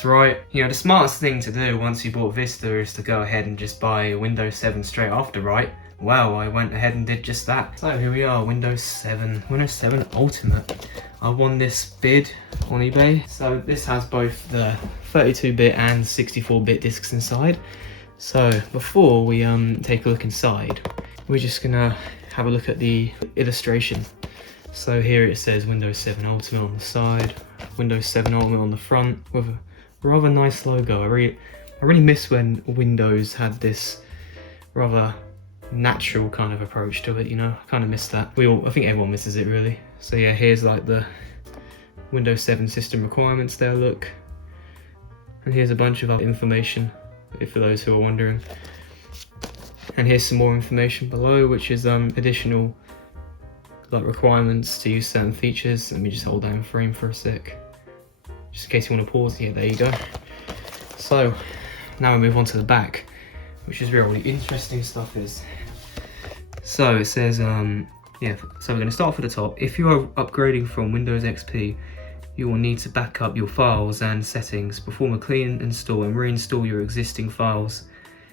That's right. You know, the smartest thing to do once you bought Vista is to go ahead and just buy Windows 7 straight after, right? Well, I went ahead and did just that. So here we are, Windows 7 Ultimate. I won this bid on eBay. So this has both the 32-bit and 64-bit discs inside. So before we take a look inside, we're just gonna have a look at the illustration. So here it says Windows 7 Ultimate on the side, Windows 7 Ultimate on the front with a rather nice logo. I really miss when Windows had this rather natural kind of approach to it, you know. I kind of miss that. I think everyone misses it really. So yeah, here's like the Windows 7 system requirements there, look. And here's a bunch of other information, for those who are wondering. And here's some more information below, which is additional like requirements to use certain features. Let me just hold down frame for a sec, just in case you want to pause. Yeah, there you go. So now we move on to the back, which is really interesting stuff is. So it says, yeah, so we're going to start off at the top. If you are upgrading from Windows XP, you will need to back up your files and settings, perform a clean install and reinstall your existing files,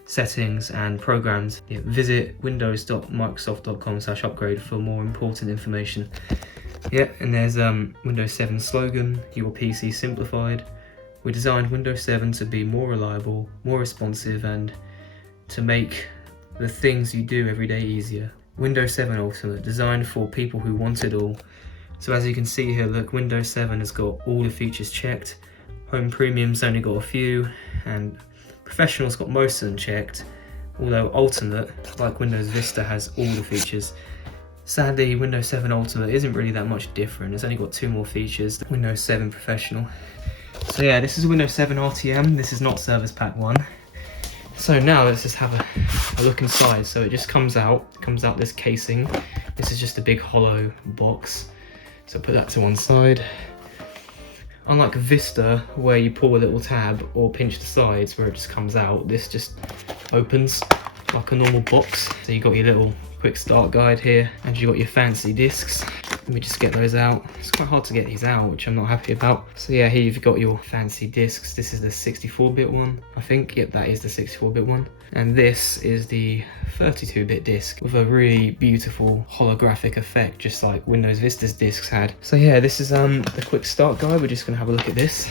settings and programs. Yeah, visit windows.microsoft.com/upgrade for more important information. Yeah, and there's Windows 7 slogan, your PC simplified. We designed Windows 7 to be more reliable, more responsive, and to make the things you do every day easier. Windows 7 Ultimate, designed for people who want it all. So as you can see here, look, Windows 7 has got all the features checked. Home Premium's only got a few, and Professional's got most of them checked, although Ultimate, like Windows Vista, has all the features. Sadly, Windows 7 Ultimate isn't really that much different. It's only got 2 more features than Windows 7 Professional. So yeah, this is Windows 7 RTM, this is not Service Pack 1. So now let's just have a look inside. So it just comes out this casing. This is just a big hollow box. So put that to one side. Unlike Vista, where you pull a little tab or pinch the sides where it just comes out, this just opens like a normal box. So you got your little quick start guide here, and you got your fancy discs. Let me just get those out. It's quite hard to get these out, which I'm not happy about. So yeah, here you've got your fancy discs. This is the 64-bit one, I think. Yep, that is the 64-bit one. And this is the 32-bit disc with a really beautiful holographic effect, just like Windows Vista's discs had. So yeah, this is the quick start guide. We're just gonna have a look at this.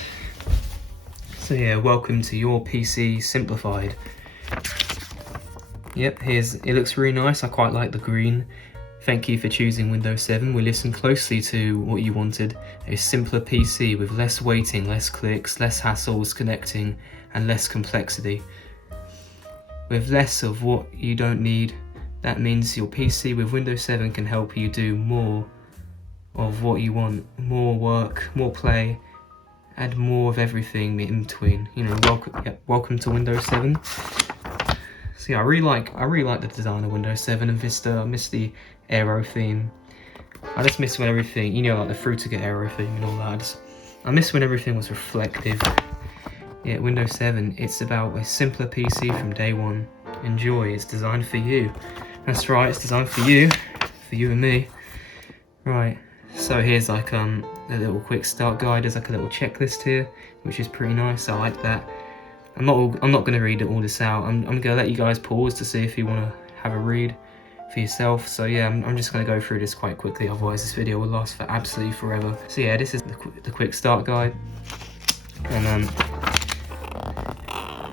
So yeah, welcome to your PC simplified. Yep, it looks really nice. I quite like the green. Thank you for choosing Windows 7. We listened closely to what you wanted. A simpler PC with less waiting, less clicks, less hassles connecting, and less complexity. With less of what you don't need, that means your PC with Windows 7 can help you do more of what you want. More work, more play, and more of everything in between. You know, welcome to Windows 7. So yeah, I really like the design of Windows 7 and Vista. I miss the arrow theme. I just miss when everything, you know, like the Frutiger arrow theme and all that. I miss when everything was reflective. Yeah, Windows 7, it's about a simpler PC from day one. Enjoy, it's designed for you. That's right, it's designed for you and me. Right, so here's like a little quick start guide. There's like a little checklist here, which is pretty nice. I like that. I'm not going to read all this out. I'm going to let you guys pause to see if you want to have a read for yourself. So yeah, I'm just going to go through this quite quickly, otherwise this video will last for absolutely forever. So yeah, this is the quick start guide, and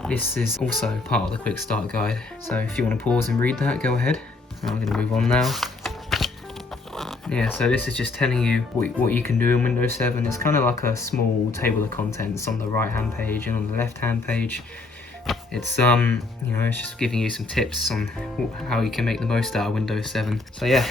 this is also part of the quick start guide. So if you want to pause and read that, go ahead. I'm going to move on now. Yeah, so this is just telling you what you can do in Windows 7. It's kind of like a small table of contents on the right hand page and on the left hand page. It's you know, it's just giving you some tips on how you can make the most out of Windows 7. So yeah,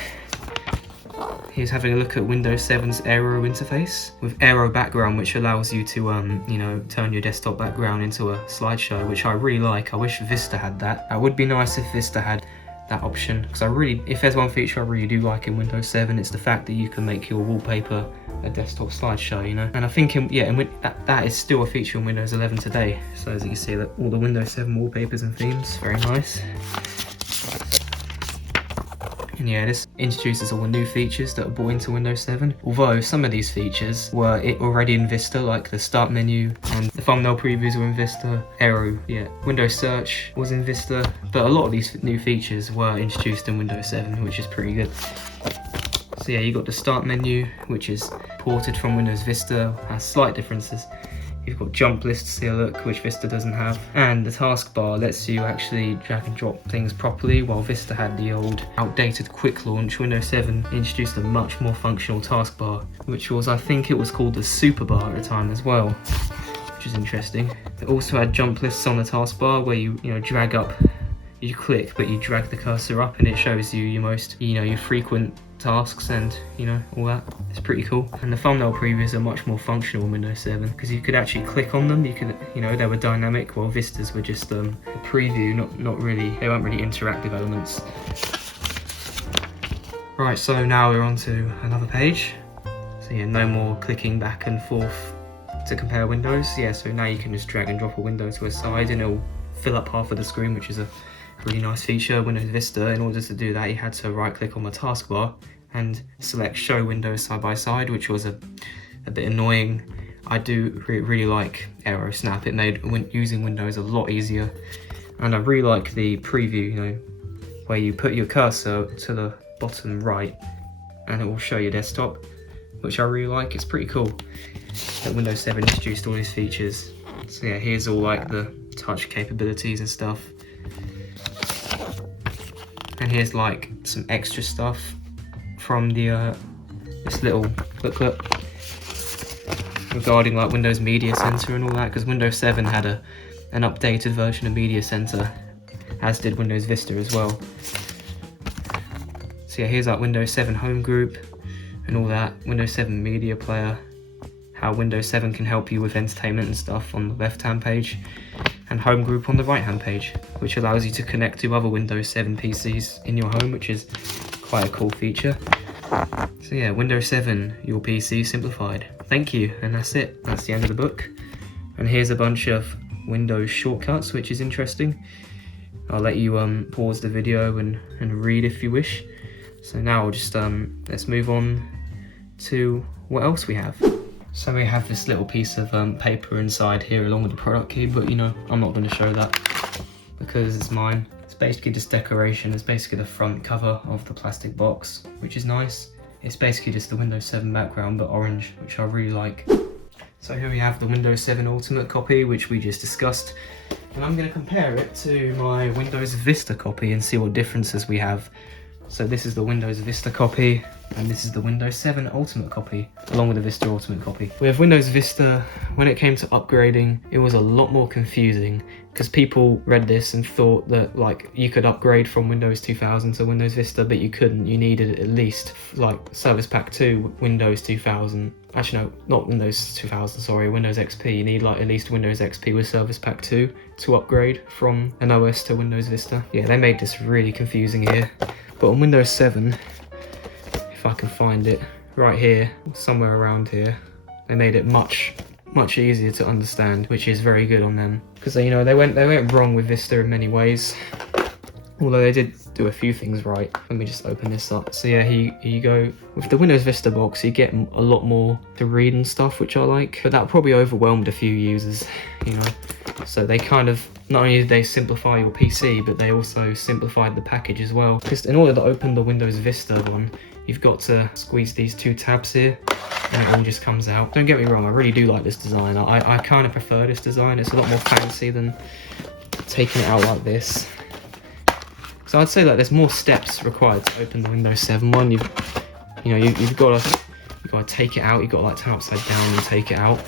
here's having a look at Windows 7's Aero interface with Aero background, which allows you to you know, turn your desktop background into a slideshow, which I really like. I wish Vista had that. That would be nice if Vista had that option, because if there's one feature I really do like in Windows 7, it's the fact that you can make your wallpaper a desktop slideshow, you know. And I think that is still a feature in Windows 11 today. So as you can see, that all the Windows 7 wallpapers and themes, very nice. And yeah, this introduces all the new features that are brought into Windows 7. Although some of these features were already in Vista, like the start menu and the thumbnail previews were in Vista. Arrow, yeah, Windows Search was in Vista, but a lot of these new features were introduced in Windows 7, which is pretty good. So yeah, you got the start menu, which is ported from Windows Vista, has slight differences. You've got jump lists here, look, which Vista doesn't have. And the taskbar lets you actually drag and drop things properly, while Vista had the old outdated quick launch. Windows 7 introduced a much more functional taskbar, which was, I think it was called the super bar at the time as well, which is interesting. It also had jump lists on the taskbar where you drag up, you click, but you drag the cursor up and it shows you your most, your frequent tasks and all that. It's pretty cool. And the thumbnail previews are much more functional in Windows 7 because you could actually click on them. You could, they were dynamic, while Vistas were just a preview, not really, they weren't really interactive elements. Right, so now we're on to another page. So yeah, no more clicking back and forth to compare windows. Yeah, so now you can just drag and drop a window to a side and it'll fill up half of the screen, which is a really nice feature. Windows Vista, in order to do that, you had to right click on the taskbar and select show windows side by side, which was a bit annoying. I do really like Arrow Snap. It made using Windows a lot easier, and I really like the preview, where you put your cursor to the bottom right and it will show your desktop, which I really like. It's pretty cool that Windows 7 introduced all these features. So yeah, here's all like the touch capabilities and stuff. And here's like some extra stuff from the this little booklet regarding like Windows Media Center and all that, because Windows 7 had an updated version of Media Center, as did Windows Vista as well. So yeah, here's like Windows 7 Home Group and all that, Windows 7 Media Player, how Windows 7 can help you with entertainment and stuff on the left-hand page, and Home Group on the right-hand page, which allows you to connect to other Windows 7 PCs in your home, which is quite a cool feature. So yeah, Windows 7, your PC simplified. Thank you, and that's it. That's the end of the book. And here's a bunch of Windows shortcuts, which is interesting. I'll let you pause the video and read if you wish. So now just let's move on to what else we have. So we have this little piece of paper inside here along with the product key, but I'm not going to show that because it's mine. It's basically just decoration. It's basically the front cover of the plastic box, which is nice. It's basically just the Windows 7 background, but orange, which I really like. So here we have the Windows 7 Ultimate copy, which we just discussed. And I'm going to compare it to my Windows Vista copy and see what differences we have. So this is the Windows Vista copy, and this is the Windows 7 Ultimate copy, along with the Vista Ultimate copy. With Windows Vista, when it came to upgrading, it was a lot more confusing, because people read this and thought that like you could upgrade from Windows 2000 to Windows Vista, but you couldn't. You needed at least like Service Pack 2 Windows 2000. Actually no, not Windows 2000, sorry, Windows XP. You need like at least Windows XP with Service Pack 2 to upgrade from an OS to Windows Vista. Yeah, they made this really confusing here. But on Windows 7, if I can find it, right here, somewhere around here, they made it much easier to understand, which is very good on them. Because they went wrong with Vista in many ways, although they did do a few things right. Let me just open this up. So yeah, here you go. With the Windows Vista box, you get a lot more to read and stuff, which I like, but that probably overwhelmed a few users, So they kind of, not only did they simplify your PC, but they also simplified the package as well. Because in order to open the Windows Vista one, you've got to squeeze these two tabs here, and it all just comes out. Don't get me wrong, I really do like this design. I kind of prefer this design. It's a lot more fancy than taking it out like this. So I'd say that there's more steps required to open the Windows 7 one. You've got to take it out. You've got to like turn upside down and take it out,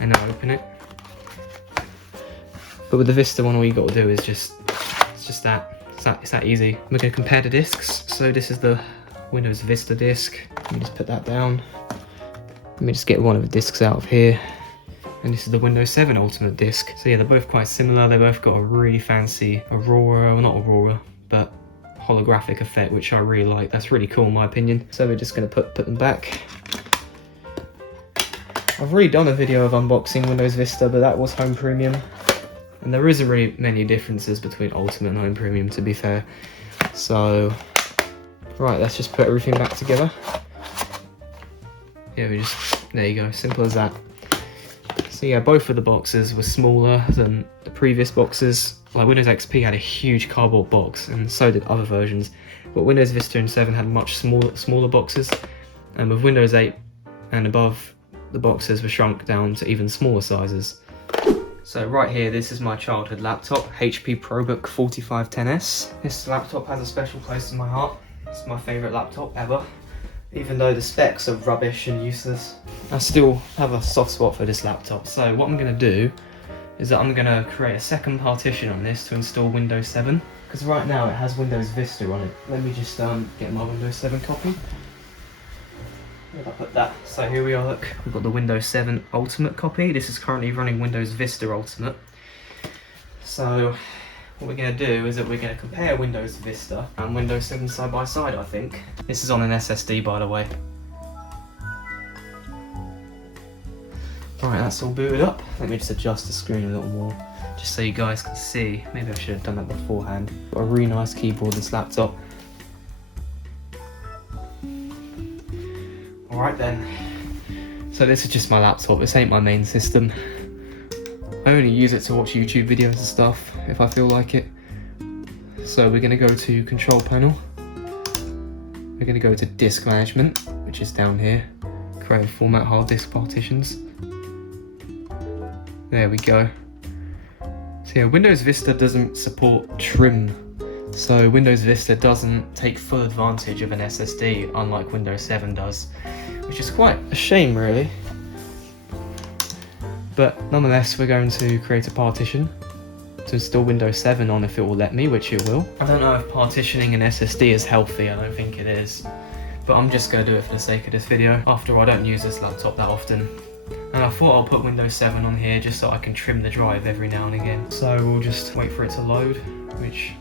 and then open it. But with the Vista one, all you got to do is it's that easy. We're going to compare the discs. So this is the Windows Vista disc. Let me just put that down. Let me just get one of the discs out of here. And this is the Windows 7 Ultimate disc. So yeah, they're both quite similar. They both got a really fancy but holographic effect, which I really like. That's really cool in my opinion. So we're just going to put them back. I've already done a video of unboxing Windows Vista, but that was Home Premium. And there isn't really many differences between Ultimate and Home Premium, to be fair. So Right, let's just put everything back together. Yeah, there you go, simple as that. So yeah, both of the boxes were smaller than the previous boxes. Like Windows XP had a huge cardboard box, and so did other versions. But Windows Vista and 7 had much smaller boxes, and with Windows 8 and above, the boxes were shrunk down to even smaller sizes. So right here, this is my childhood laptop, HP ProBook 4510S. This laptop has a special place in my heart. It's my favourite laptop ever. Even though the specs are rubbish and useless, I still have a soft spot for this laptop. So what I'm going to do is that I'm going to create a second partition on this to install Windows 7. Because right now it has Windows Vista on it. Let me just get my Windows 7 copy. Where did I put that? So here we are, look. We've got the Windows 7 Ultimate copy. This is currently running Windows Vista Ultimate. So what we're going to do is that we're going to compare Windows Vista and Windows 7 side by side, I think. This is on an SSD, by the way. Right, that's all booted up. Let me just adjust the screen a little more, just so you guys can see. Maybe I should have done that beforehand. Got a really nice keyboard, this laptop. Alright then. So this is just my laptop. This ain't my main system. I only use it to watch YouTube videos and stuff, if I feel like it. So we're going to go to Control Panel. We're going to go to Disk Management, which is down here. Create Format Hard Disk Partitions. There we go. So yeah, Windows Vista doesn't support trim. So Windows Vista doesn't take full advantage of an SSD, unlike Windows 7 does. Which is quite a shame, really. But nonetheless, we're going to create a partition to install Windows 7 on if it will let me, which it will. I don't know if partitioning an SSD is healthy, I don't think it is. But I'm just going to do it for the sake of this video. After all, I don't use this laptop that often. And I thought I'll put Windows 7 on here just so I can trim the drive every now and again. So we'll just wait for it to load, which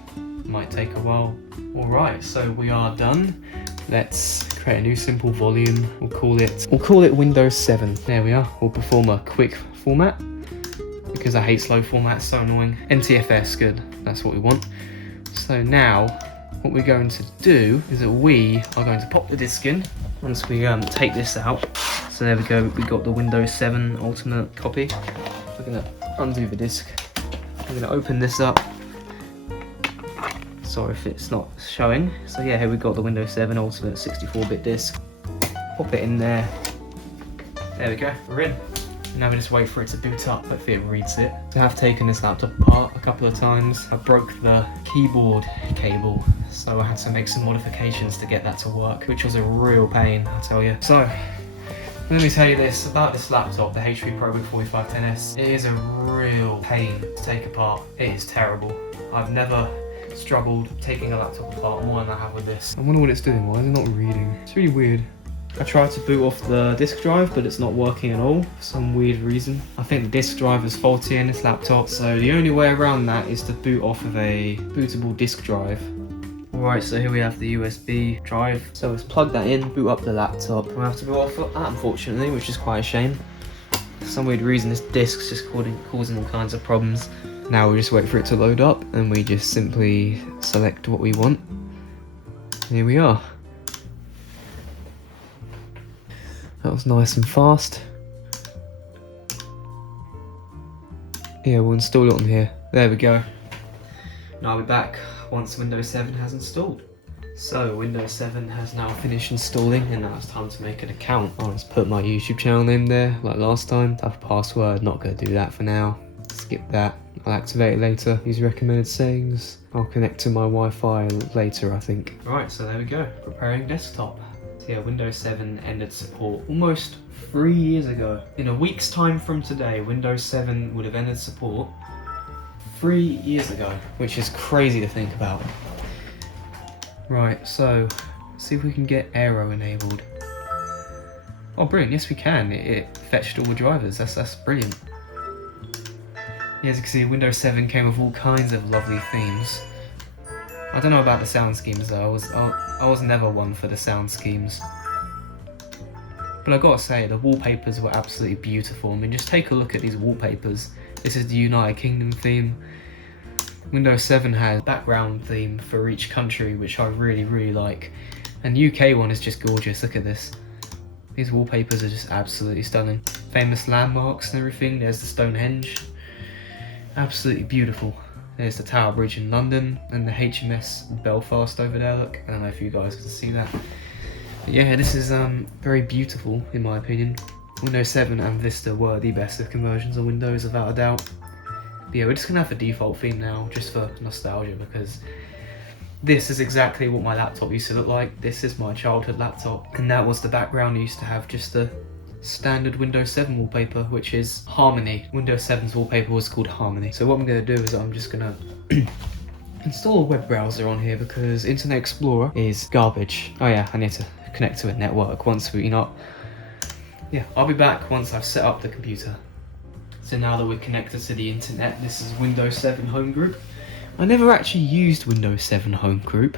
might take a while. Alright, so we are done. Let's create a new simple volume. We'll call it Windows 7. There we are. We'll perform a quick format because I hate slow formats, it's so annoying. NTFS, good. That's what we want. So now what we're going to do is that we are going to pop the disk in once we take this out. So there we go. We got the Windows 7 Ultimate copy. We're going to undo the disk. I'm going to open this up. Sorry if it's not showing. So yeah, here we got the Windows 7 Ultimate 64-bit disc. Pop it in there. There we go, we're in. Now we just wait for it to boot up, hopefully it reads it. So I have taken this laptop apart a couple of times. I broke the keyboard cable, so I had to make some modifications to get that to work, which was a real pain, I'll tell you. So, let me tell you this about this laptop, the HP ProBook 4510S. It is a real pain to take apart. It is terrible. I've never struggled taking a laptop apart more than I have with this. I wonder what it's doing. Why is it not reading? It's really weird. I tried to boot off the disk drive, but it's not working at all for some weird reason. I think the disk drive is faulty in this laptop, so the only way around that is to boot off of a bootable disk drive. Alright, so here we have the USB drive. So let's plug that in, boot up the laptop. We'll have to boot off that, unfortunately, which is quite a shame. For some weird reason, this disk's just causing all kinds of problems. Now we just wait for it to load up, and we just simply select what we want. Here we are. That was nice and fast. Yeah, we'll install it on here. There we go. Now we're back once Windows 7 has installed. So Windows 7 has now finished installing, and now it's time to make an account. I'll just put my YouTube channel name there like last time. Have a password, not going to do that for now. Skip that. I'll activate it later. Use recommended settings. I'll connect to my Wi-Fi later, I think. Right, so there we go. Preparing desktop. So yeah, Windows 7 ended support almost 3 years ago. In a week's time from today, Windows 7 would have ended support 3 years ago, which is crazy to think about. Right, so let's see if we can get Aero enabled. Oh, brilliant! Yes, we can. It fetched all the drivers. That's brilliant. Yeah, as you can see, Windows 7 came with all kinds of lovely themes. I don't know about the sound schemes though. I was never one for the sound schemes. But I gotta say, the wallpapers were absolutely beautiful. I mean, just take a look at these wallpapers. This is the United Kingdom theme. Windows 7 has a background theme for each country, which I really, really like. And the UK one is just gorgeous, look at this. These wallpapers are just absolutely stunning. Famous landmarks and everything, there's the Stonehenge. Absolutely beautiful. There's the Tower Bridge in London and the HMS Belfast over there, look. I don't know if you guys can see that. But yeah, this is very beautiful in my opinion. Windows 7 and Vista were the best of conversions of Windows, without a doubt. But yeah, we're just gonna have the default theme now, just for nostalgia, because this is exactly what my laptop used to look like. This is my childhood laptop, and that was the background. I used to have just the standard Windows 7 wallpaper, which is Harmony. Windows 7's wallpaper was called Harmony. So what I'm gonna do is I'm just gonna install a web browser on here, because Internet Explorer is garbage. Oh yeah, I need to connect to a network once we, yeah, I'll be back once I've set up the computer. So now that we're connected to the internet, this is Windows 7 Home Group. I never actually used Windows 7 Home Group.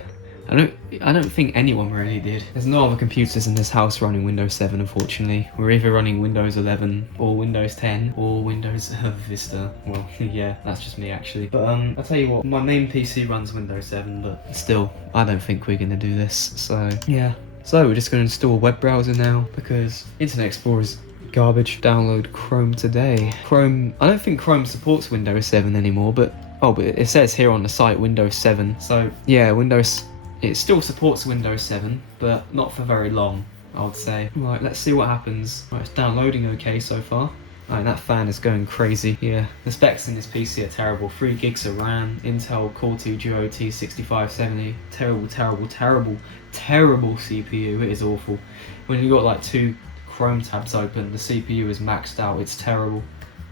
I don't think anyone really did. There's no other computers in this house running Windows 7, unfortunately. We're either running Windows 11 or Windows 10 or Windows Vista. Well, yeah, that's just me actually. But I'll tell you what, my main PC runs Windows 7, but still, I don't think we're gonna do this. So yeah. So we're just gonna install a web browser now, because Internet Explorer is garbage. Download Chrome today. Chrome, I don't think Chrome supports Windows 7 anymore, but it says here on the site Windows 7. So yeah, it still supports Windows 7, but not for very long, I would say. Right, let's see what happens. Right, it's downloading okay so far. Right, that fan is going crazy. Yeah, the specs in this PC are terrible. 3 gigs of RAM, Intel Core 2 Duo T6570. Terrible, terrible, terrible, terrible CPU. It is awful. When you've got like 2 Chrome tabs open, the CPU is maxed out. It's terrible.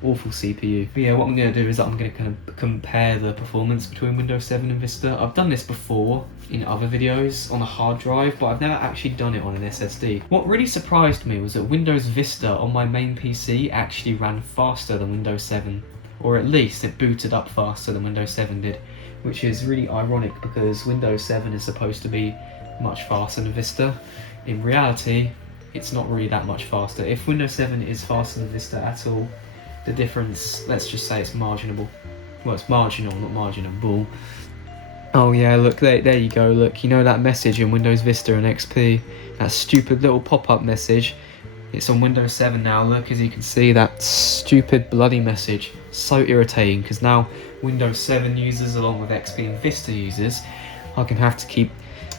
Awful CPU. But yeah, what I'm going to do is I'm going to kind of compare the performance between Windows 7 and Vista. I've done this before in other videos on a hard drive, but I've never actually done it on an SSD. What really surprised me was that Windows Vista on my main PC actually ran faster than Windows 7, or at least it booted up faster than Windows 7 did, which is really ironic because Windows 7 is supposed to be much faster than Vista. In reality, it's not really that much faster. If Windows 7 is faster than Vista at all, the difference, let's just say it's marginable. Well, it's marginal, not marginable. Oh yeah, look, there you go, look, you know that message in Windows Vista and XP? That stupid little pop-up message? It's on Windows 7 now, look, as you can see, that stupid bloody message. So irritating, because now Windows 7 users, along with XP and Vista users, are going to have to keep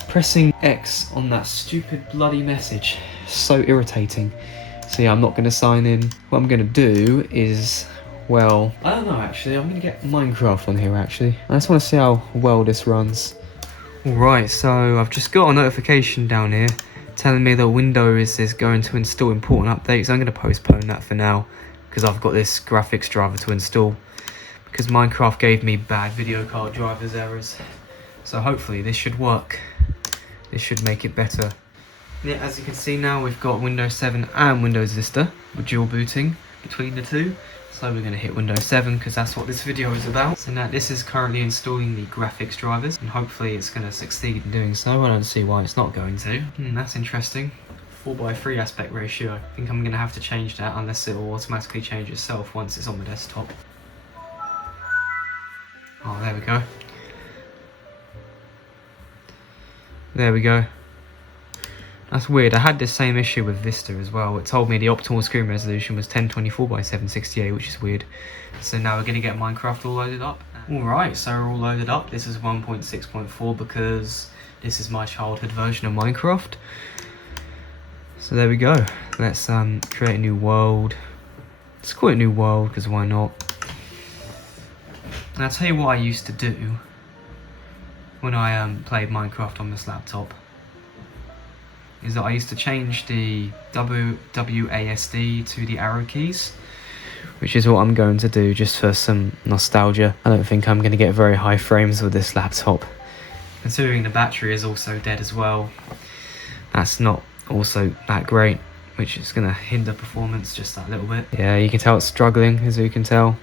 pressing X on that stupid bloody message. So irritating. So yeah, I'm not going to sign in. What I'm going to do is, well, I don't know actually, I'm going to get Minecraft on here actually. I just want to see how well this runs. Alright, so I've just got a notification down here telling me that Windows is going to install important updates. I'm going to postpone that for now, because I've got this graphics driver to install, because Minecraft gave me bad video card drivers errors. So hopefully this should work. This should make it better. Yeah, as you can see now, we've got Windows 7 and Windows Vista. We're dual booting between the two. So we're going to hit Windows 7 because that's what this video is about. So now this is currently installing the graphics drivers, and hopefully it's going to succeed in doing so. I don't see why it's not going to. That's interesting. 4:3 aspect ratio. I think I'm going to have to change that, unless it will automatically change itself once it's on the desktop. Oh, there we go. There we go. That's weird. I had this same issue with Vista as well. It told me the optimal screen resolution was 1024 by 768, which is weird. So now we're going to get Minecraft all loaded up. Alright, so we're all loaded up. This is 1.6.4 because this is my childhood version of Minecraft. So there we go. Let's create a new world. Let's call it a new world because why not? And I'll tell you what I used to do when I played Minecraft on this laptop. Is that I used to change the WASD to the arrow keys, which is what I'm going to do just for some nostalgia. I don't think I'm going to get very high frames with this laptop. Considering the battery is also dead as well, that's not also that great, which is going to hinder performance just that little bit. Yeah, you can tell it's struggling, as you can tell.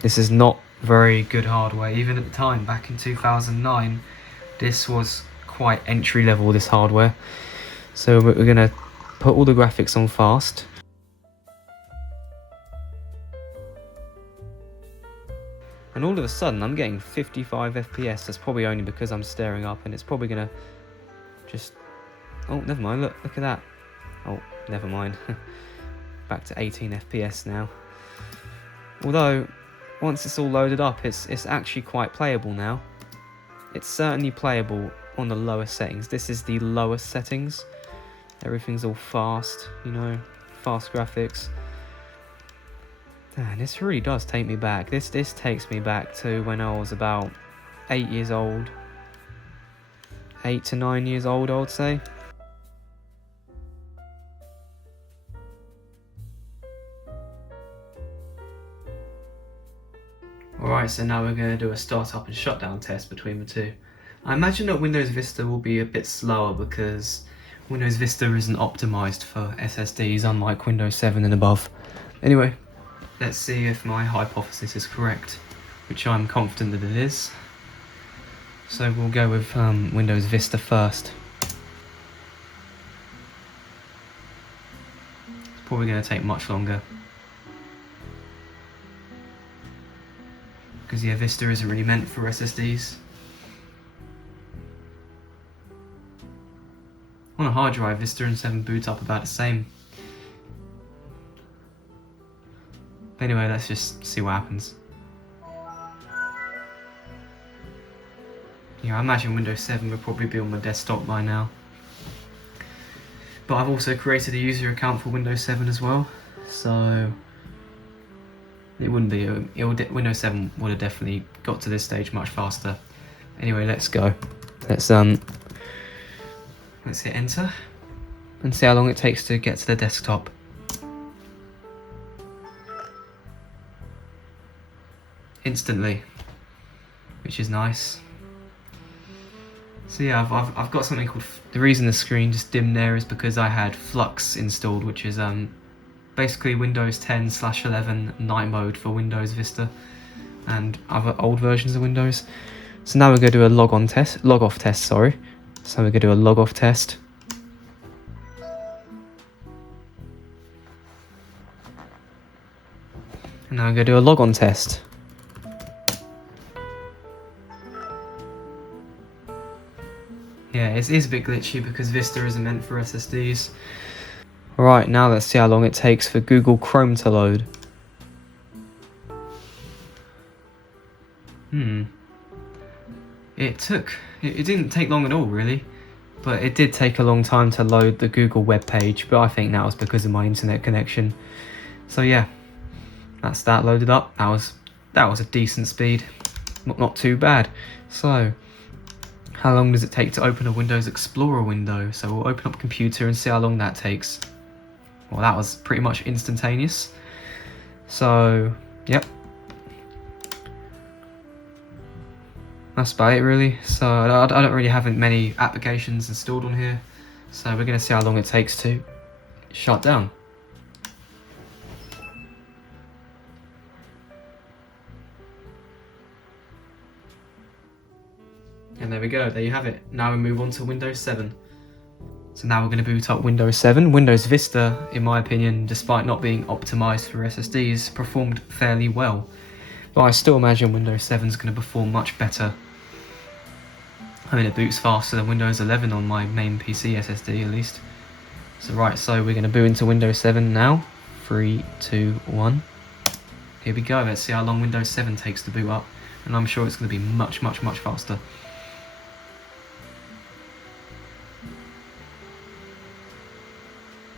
This is not very good hardware. Even at the time, back in 2009, this was quite entry level, this hardware. So we're going to put all the graphics on fast. And all of a sudden I'm getting 55 FPS. That's probably only because I'm staring up, and it's probably going to just Oh, never mind, look at that. Oh, never mind. Back to 18 FPS now. Although, once it's all loaded up, it's actually quite playable now. It's certainly playable on the lower settings. This is the lowest settings. Everything's all fast, you know, fast graphics. And this really does take me back. This takes me back to when I was about 8 years old. 8 to 9 years old, I would say. Alright, so now we're going to do a startup and shutdown test between the two. I imagine that Windows Vista will be a bit slower because Windows Vista isn't optimised for SSDs, unlike Windows 7 and above. Anyway, let's see if my hypothesis is correct, which I'm confident that it is. So we'll go with Windows Vista first. It's probably going to take much longer. Because yeah, Vista isn't really meant for SSDs. On a hard drive, Vista and 7 boot up about the same. Anyway, let's just see what happens. Yeah, I imagine Windows 7 will probably be on my desktop by now. But I've also created a user account for Windows 7 as well, so it wouldn't be. Windows 7 would have definitely got to this stage much faster. Anyway, let's go. Let's hit enter and see how long it takes to get to the desktop. Instantly, which is nice. So yeah, I've got something called, the reason the screen just dimmed there is because I had Flux installed, which is basically Windows 10/11 night mode for Windows Vista and other old versions of Windows. So now we're going to do a log off test, sorry. So we're going to do a log off test. And now I'm going to do a log on test. Yeah, it is a bit glitchy because Vista isn't meant for SSDs. Alright, now let's see how long it takes for Google Chrome to load. It didn't take long at all, really. But it did take a long time to load the Google web page, but I think that was because of my internet connection. So yeah, that's that loaded up. That was a decent speed. Not too bad. So, how long does it take to open a Windows Explorer window? So we'll open up computer and see how long that takes. Well, that was pretty much instantaneous. So, yep. That's about it really. So I don't really have many applications installed on here. So we're going to see how long it takes to shut down. And there we go, there you have it. Now we move on to Windows 7. So now we're going to boot up Windows 7. Windows Vista, in my opinion, despite not being optimised for SSDs, performed fairly well. But I still imagine Windows 7 is going to perform much better. I mean, it boots faster than Windows 11 on my main PC SSD at least. So right, so we're going to boot into Windows 7 now. 3, 2, 1. Here we go, let's see how long Windows 7 takes to boot up. And I'm sure it's going to be much faster.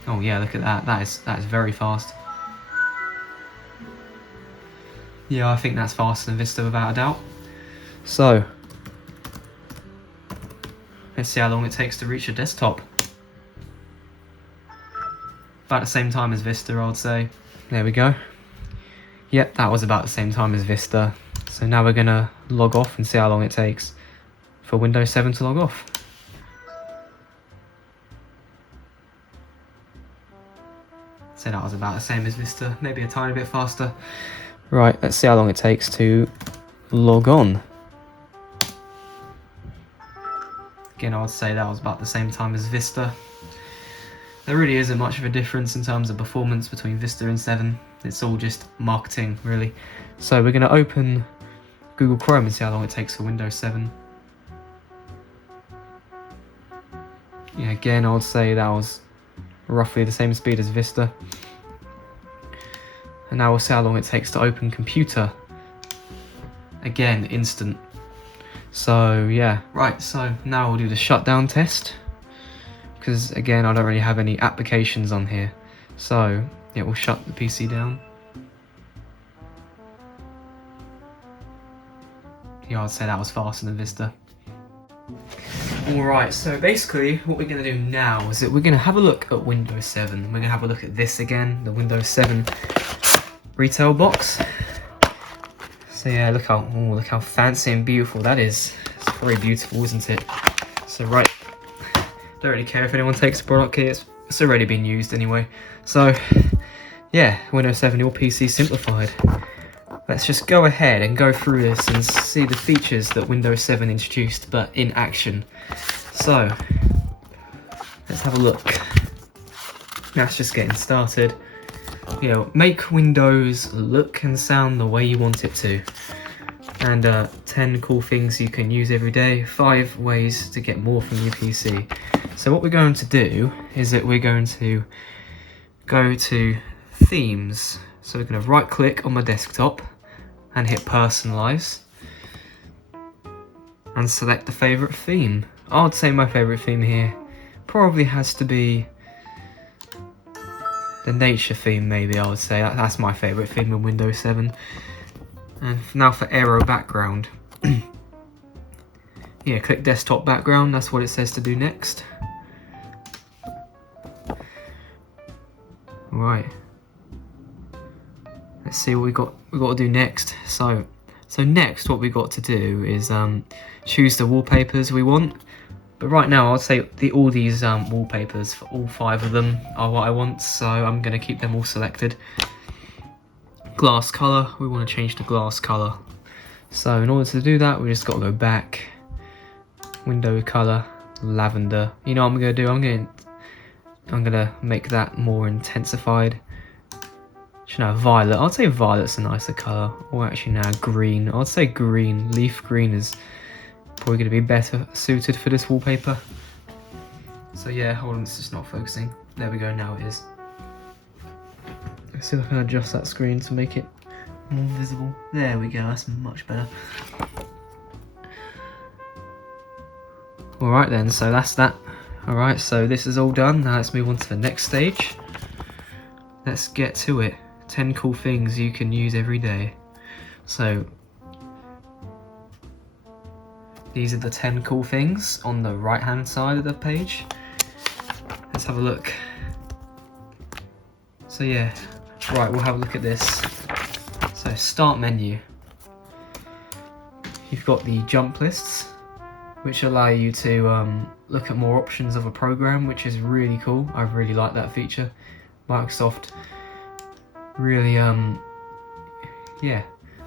Oh yeah, look at that. That is very fast. Yeah, I think that's faster than Vista without a doubt. So, let's see how long it takes to reach a desktop. About the same time as Vista, I would say. There we go. Yep, that was about the same time as Vista. So now we're gonna log off and see how long it takes for Windows 7 to log off. So that was about the same as Vista, maybe a tiny bit faster. Right, let's see how long it takes to log on. Again, I would say that was about the same time as Vista. There really isn't much of a difference in terms of performance between Vista and 7. It's all just marketing, really. So we're going to open Google Chrome and see how long it takes for Windows 7. Yeah, again, I would say that was roughly the same speed as Vista. And now we'll see how long it takes to open computer. Again, instant. So yeah, right, so now we'll do the shutdown test. Because again, I don't really have any applications on here. So yeah, we'll shut the PC down. Yeah, I'd say that was faster than Vista. Alright, so basically what we're going to do now is that we're going to have a look at Windows 7. We're going to have a look at this again, the Windows 7 retail box. So yeah, look how fancy and beautiful that is. It's very beautiful, isn't it? So right, don't really care if anyone takes the product here, it's already been used anyway. So yeah, Windows 7, your PC simplified. Let's just go ahead and go through this and see the features that Windows 7 introduced, but in action. So, let's have a look. That's just getting started. You know, make Windows look and sound the way you want it to. And 10 cool things you can use every day, 5 ways to get more from your PC. So what we're going to do is that we're going to go to Themes. So we're going to right click on my desktop and hit Personalize and select the favourite theme. I would say my favourite theme here probably has to be the nature theme, maybe. I would say that's my favourite theme in Windows 7. And now for arrow background. Yeah, click desktop background, that's what it says to do next. Right. Let's see what we got to do next. So next what we got to do is choose the wallpapers we want. But right now I'd say all these wallpapers, for all 5 of them, are what I want, so I'm going to keep them all selected. Glass colour, we want to change to glass colour. So in order to do that, we just got to go back. Window colour, lavender. You know what I'm going to do? I'm going to make that more intensified. Should have violet. I'd say violet's a nicer colour. Or actually now green. I'd say green. Leaf green is probably going to be better suited for this wallpaper. So yeah, hold on, it's just not focusing. There we go, now it is. Let's see if I can adjust that screen to make it more visible. There we go, that's much better. Alright then, so that's that. Alright, so this is all done. Now let's move on to the next stage. Let's get to it. 10 cool things you can use every day. So these are the 10 cool things on the right hand side of the page. Let's have a look. So yeah, right, we'll have a look at this. So start menu. You've got the jump lists, which allow you to look at more options of a program, which is really cool. I really like that feature. Microsoft really, yeah,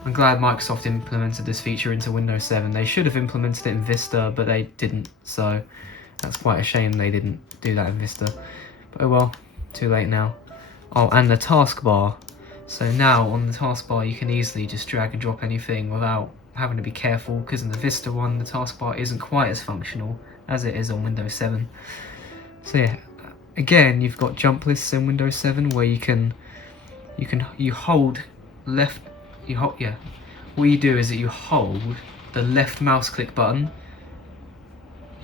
I'm glad Microsoft implemented this feature into Windows 7. They should have implemented it in Vista, but they didn't, so that's quite a shame they didn't do that in Vista. But oh well, too late now. Oh, and the taskbar. So now on the taskbar you can easily just drag and drop anything without having to be careful, because in the Vista one the taskbar isn't quite as functional as it is on Windows 7. So yeah, again, you've got jump lists in Windows 7 where you hold left, what you do is that you hold the left mouse click button,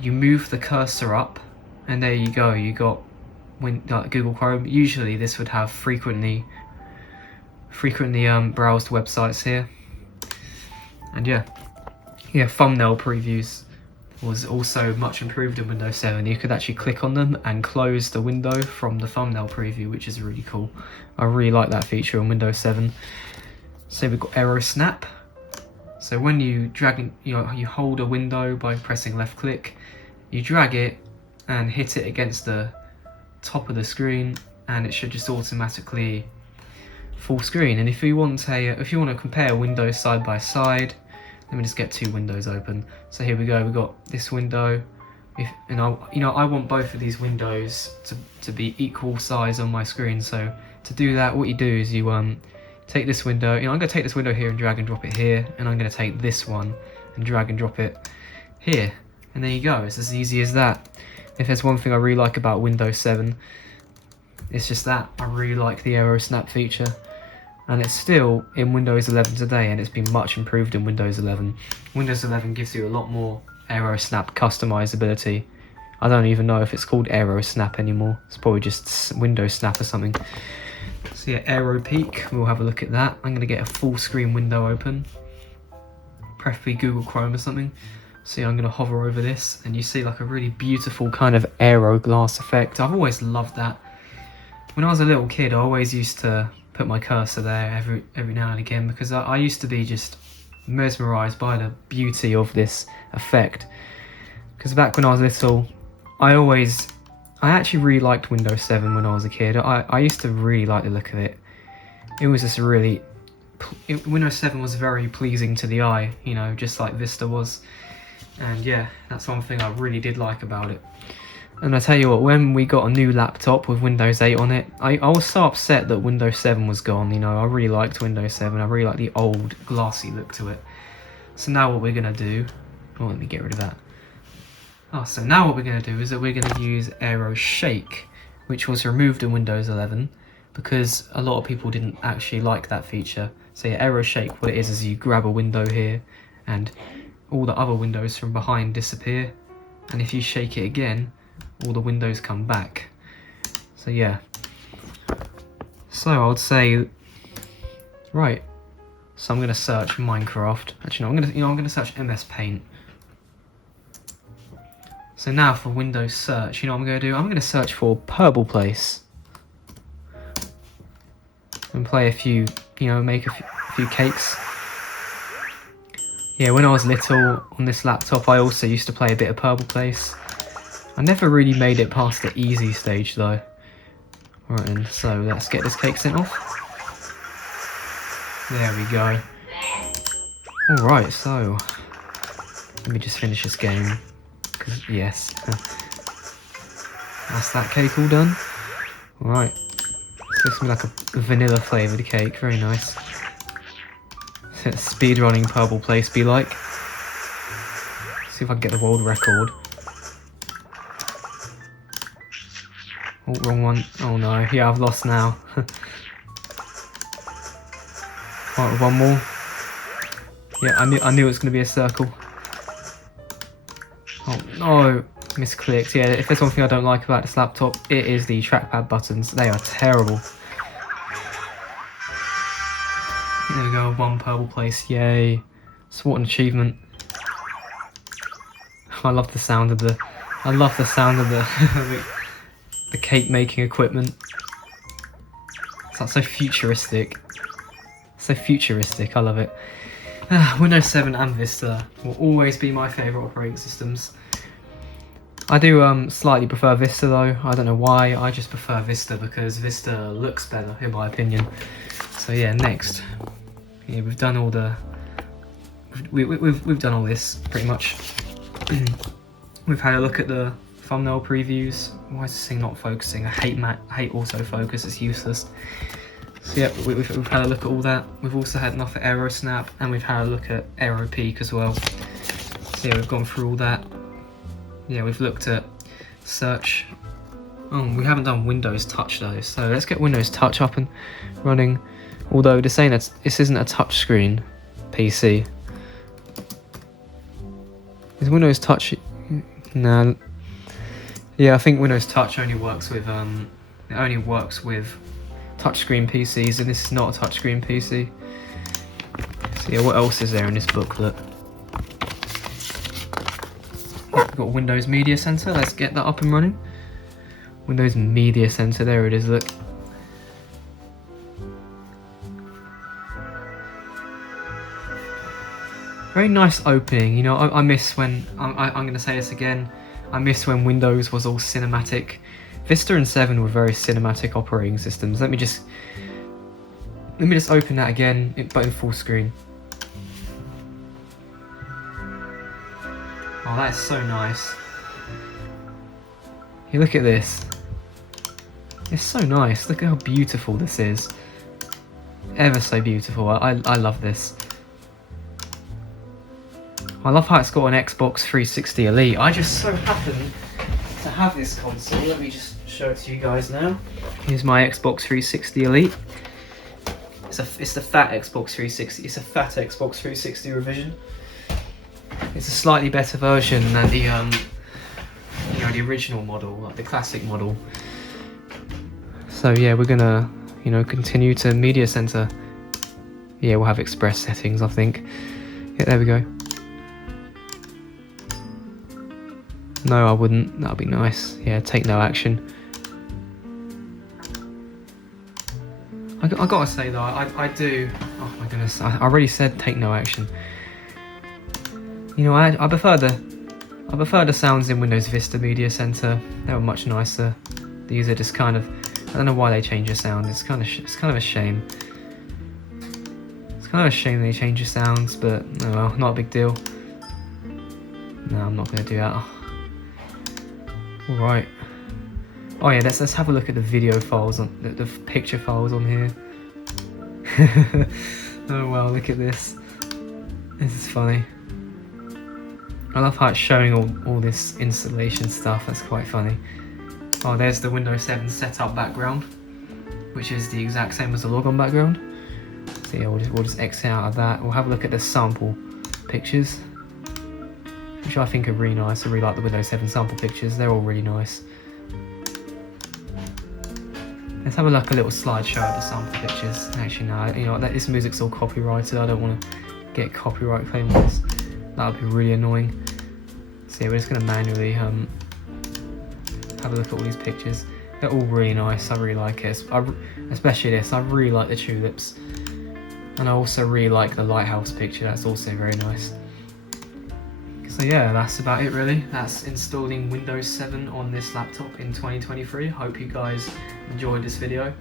you move the cursor up, and there you go, you got Google Chrome. Usually this would have frequently browsed websites here. And yeah, thumbnail previews was also much improved in Windows 7. You could actually click on them and close the window from the thumbnail preview, which is really cool. I really like that feature on Windows 7. So we've got arrow snap. So when you drag, you hold a window by pressing left click, you drag it and hit it against the top of the screen, and it should just automatically full screen. And if you want to compare windows side by side, let me just get 2 windows open. So here we go, we've got this window. I want both of these windows to be equal size on my screen. So to do that, what you do is you take this window. I'm going to take this window here and drag and drop it here, and I'm going to take this one and drag and drop it here. And there you go. It's as easy as that. If there's one thing I really like about Windows 7, it's just that I really like the Aero Snap feature, and it's still in Windows 11 today, and it's been much improved in Windows 11. Windows 11 gives you a lot more Aero Snap customizability. I don't even know if it's called Aero Snap anymore. It's probably just Windows Snap or something. So yeah, Aero Peak, we'll have a look at that. I'm going to get a full screen window open, preferably Google Chrome or something. So yeah, I'm going to hover over this, and you see like a really beautiful kind of aero glass effect. I've always loved that. When I was a little kid, I always used to put my cursor there every now and again, because I used to be just mesmerised by the beauty of this effect. Because back when I was little, I actually really liked Windows 7 when I was a kid. I used to really like the look of it. It was just Windows 7 was very pleasing to the eye, you know, just like Vista was. And yeah, that's one thing I really did like about it. And I tell you what, when we got a new laptop with Windows 8 on it, I was so upset that Windows 7 was gone. You know, I really liked Windows 7. I really liked the old glassy look to it. So now what we're going to do... Oh, let me get rid of that. So now what we're going to do is that we're going to use Aero Shake, which was removed in Windows 11 because a lot of people didn't actually like that feature. So yeah, Aero Shake, what it is you grab a window here and all the other windows from behind disappear, and if you shake it again, all the windows come back. So yeah. So I would say, right. So I'm going to search Minecraft. Actually, no, I'm going to search MS Paint. So now for Windows search, you know what I'm going to do? I'm going to search for Purple Place and play a few, you know, make a few cakes. Yeah, when I was little on this laptop, I also used to play a bit of Purple Place. I never really made it past the easy stage though. Right then, so let's get this cake sent off. There we go. Alright, so let me just finish this game. Yes. That's that cake all done. Alright. So it's like a vanilla flavoured cake, very nice. Speedrunning Purple Place be like. See if I can get the world record. Oh, wrong one. Oh no, yeah, I've lost now. Right, one more. Yeah, I knew it was going to be a circle. Oh no, misclicked. Yeah, if there's one thing I don't like about this laptop, it is the trackpad buttons. They are terrible. There we go, one Purple Place, yay. So what an achievement. I love the sound of the the cake making equipment. It's so futuristic. So futuristic, I love it. Windows 7 and Vista will always be my favourite operating systems. I do slightly prefer Vista though. I don't know why, I just prefer Vista because Vista looks better in my opinion. So yeah, next. Yeah, we've done all the... We've done all this pretty much. We've had a look at the thumbnail previews. Why is this thing not focusing? I hate autofocus, it's useless. So yeah, we've had a look at all that. We've also had enough at Aero Snap, and we've had a look at Aero Peak as well. So yeah, we've gone through all that. Yeah, we've looked at search. Oh, we haven't done Windows Touch though, so let's get Windows Touch up and running. Although they're saying that this isn't a touchscreen PC. Is Windows Touch? No. Yeah, I think Windows Touch only works with touchscreen PCs, and this is not a touchscreen PC. So yeah, what else is there in this booklet? We've got Windows Media Center. Let's get that up and running. Windows Media Center. There it is. Look. Very nice opening, you know. I miss when, I'm going to say this again, I miss when Windows was all cinematic. Vista and 7 were very cinematic operating systems. Let me just open that again, but in full screen. Oh, that is so nice. Hey, look at this. It's so nice. Look at how beautiful this is. Ever so beautiful. I love this. I love how it's got an Xbox 360 Elite. I just so happen to have this console. Let me just show it to you guys now. Here's my Xbox 360 Elite. It's the fat Xbox 360. It's a fat Xbox 360 revision. It's a slightly better version than the the original model, like the classic model. So yeah, we're gonna continue to media center. Yeah, we'll have express settings, I think. Yeah, there we go. No, I wouldn't. That'd be nice. Yeah, take no action. I gotta say though, I do. Oh my goodness, I already said take no action. I prefer the sounds in Windows Vista Media Center. They were much nicer. These are just kind of, I don't know why they change the sound. It's kind of a shame. It's kind of a shame they change the sounds, but oh well, not a big deal. No, I'm not gonna do that. All right. Oh yeah, let's have a look at the video files on the picture files on here. Oh wow, look at this. This is funny. I love how it's showing all this installation stuff. That's quite funny. Oh, there's the Windows 7 setup background, which is the exact same as the logon background. So yeah, we'll just exit out of that. We'll have a look at the sample pictures, which I think are really nice. I really like the Windows 7 sample pictures. They're all really nice. Let's have a little slideshow of the sample pictures. Actually, no, this music's all copyrighted. I don't want to get copyright claim on this. That would be really annoying. So yeah, we're just going to manually have a look at all these pictures. They're all really nice. I really like it. Especially this. I really like the tulips. And I also really like the lighthouse picture. That's also very nice. So yeah, that's about it really. That's installing Windows 7 on this laptop in 2023. Hope you guys enjoyed this video,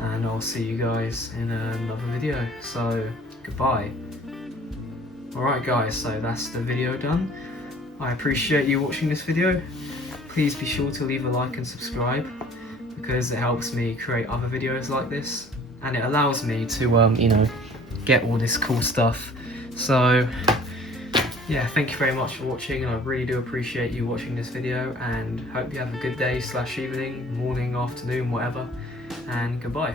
and I'll see you guys in another video. So goodbye. Alright guys, so that's the video done. I appreciate you watching this video. Please be sure to leave a like and subscribe, because it helps me create other videos like this, and it allows me to get all this cool stuff. So yeah, thank you very much for watching, and I really do appreciate you watching this video, and hope you have a good day / evening, morning, afternoon, whatever, and goodbye.